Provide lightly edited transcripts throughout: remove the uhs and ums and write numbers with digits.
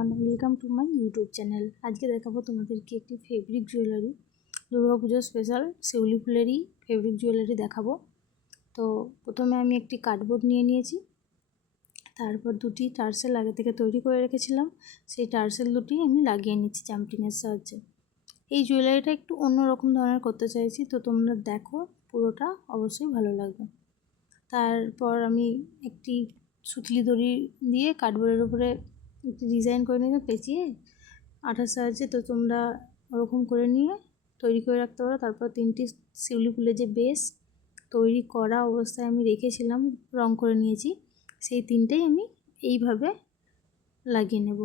Everyone, welcome to my YouTube channel. আজকে দেখাবো তোমাদেরকে একটি ফেব্রিক জুয়েলারি, দুর্গাপুজোর স্পেশাল শিউলি ফুলেরই ফেব্রিক জুয়েলারি দেখাবো। তো প্রথমে আমি একটি কার্ডবোর্ড নিয়ে নিয়েছি, তারপর দুটি টার্সেল আগে থেকে তৈরি করে রেখেছিলাম, সেই টার্সেল দুটি আমি লাগিয়ে নিচ্ছি জাম্পিংয়ের সাহায্যে। এই জুয়েলারিটা একটু অন্যরকম ধরনের করতে চাইছি, তো তোমরা দেখো, পুরোটা অবশ্যই ভালো লাগবে। তারপর আমি একটি সুতলি দড়ি দিয়ে কার্ডবোর্ডের উপরে একটি ডিজাইন করে নিয়ে পেঁচিয়ে আঠার সাহায্যে, তো তোমরা ওরকম করে নিয়ে তৈরি করে রাখতে পারো। তারপর তিনটি শিউলি ফুলের যে বেস তৈরি করা অবস্থায় আমি রেখেছিলাম, রং করে নিয়েছি, সেই তিনটেই আমি এইভাবে লাগিয়ে নেব।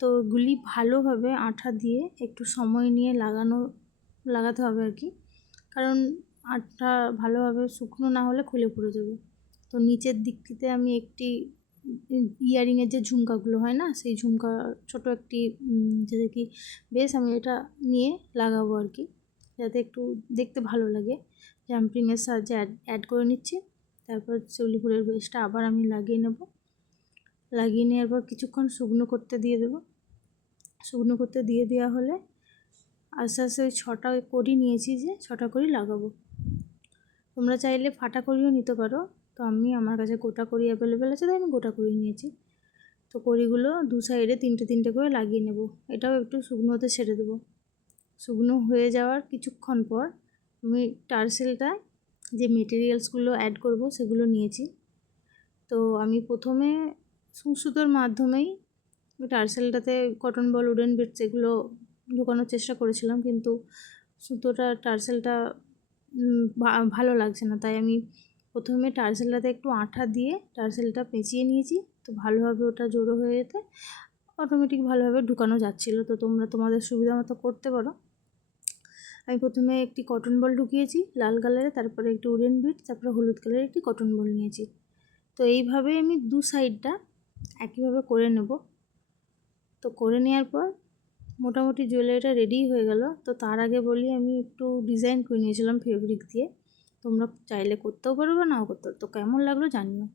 তো এগুলি ভালোভাবে আঠা দিয়ে একটু সময় নিয়ে লাগাতে হবে আর কি, কারণ আঠা ভালোভাবে শুকনো না হলে খুলে পড়ে যাবে। তো নিচের দিকটিতে আমি একটি ইয়ারিংয়ের যে ঝুমকাগুলো হয় না, সেই ঝুমকা ছোটো একটি যেটা কি বেশ আমি এটা নিয়ে লাগাবো আর কি, যাতে একটু দেখতে ভালো লাগে। জাম্পিংয়ের সাহায্যে অ্যাড করে নিচ্ছি। তারপর শিউলি ফুলের বেসটা আবার আমি লাগিয়ে নেব। লাগিয়ে নেওয়ার পর কিছুক্ষণ শুকনো করতে দিয়ে দেবো। শুকনো করতে দিয়ে দেওয়া হলে আস্তে আস্তে ওই 6টা কড়ি নিয়েছি, যে 6টা কড়ি লাগাবো। তোমরা চাইলে ফাটা কড়িও নিতে পারো, তো আমার কাছে গোটা কড়ি অ্যাভেলেবেল আছে, তাই আমি গোটা কড়ি নিয়েছি। তো কড়িগুলো দু সাইডে তিনটে তিনটে করে লাগিয়ে নেব। এটাও একটু শুকনো হতে ছেড়ে দেবো। শুকনো হয়ে যাওয়ার কিছুক্ষণ পর আমি টার্সেলটায় যে মেটেরিয়ালসগুলো অ্যাড করব সেগুলো নিয়েছি। তো আমি প্রথমে সুতোর মাধ্যমেই টার্সেলটাতে কটন বল, উডেন বিটস এগুলো ঢোকানোর চেষ্টা করেছিলাম, কিন্তু সুতোটা টার্সেলটা ভালো লাগছে না, তাই আমি প্রথমে টার্সেলটাতে একটু আঠা দিয়ে টার্সেলটা পেঁচিয়ে নিয়েছি। তো ভালোভাবে ওটা জড়ো হয়ে যেতে অটোমেটিক ভালোভাবে ঢুকানো যাচ্ছিলো। তো তোমরা তোমাদের সুবিধা মতো করতে পারো। আমি প্রথমে একটি কটন বল ঢুকিয়েছি লাল কালারে, তারপরে একটি উডেন বিট, তারপরে হলুদ কালারের একটি কটন বল নিয়েছি। তো এইভাবে আমি দু সাইডটা একইভাবে করে নেব। তো করে নেওয়ার পর মোটামুটি জুয়েলারিটা রেডি হয়ে গেল। তো তার আগে বলি, আমি একটু ডিজাইন করে নিয়েছিলাম ফেব্রিক দিয়ে, তোমরা চাইলে করতেও পারো বা নাও করতে পারো। তো কেমন লাগলো জানিও।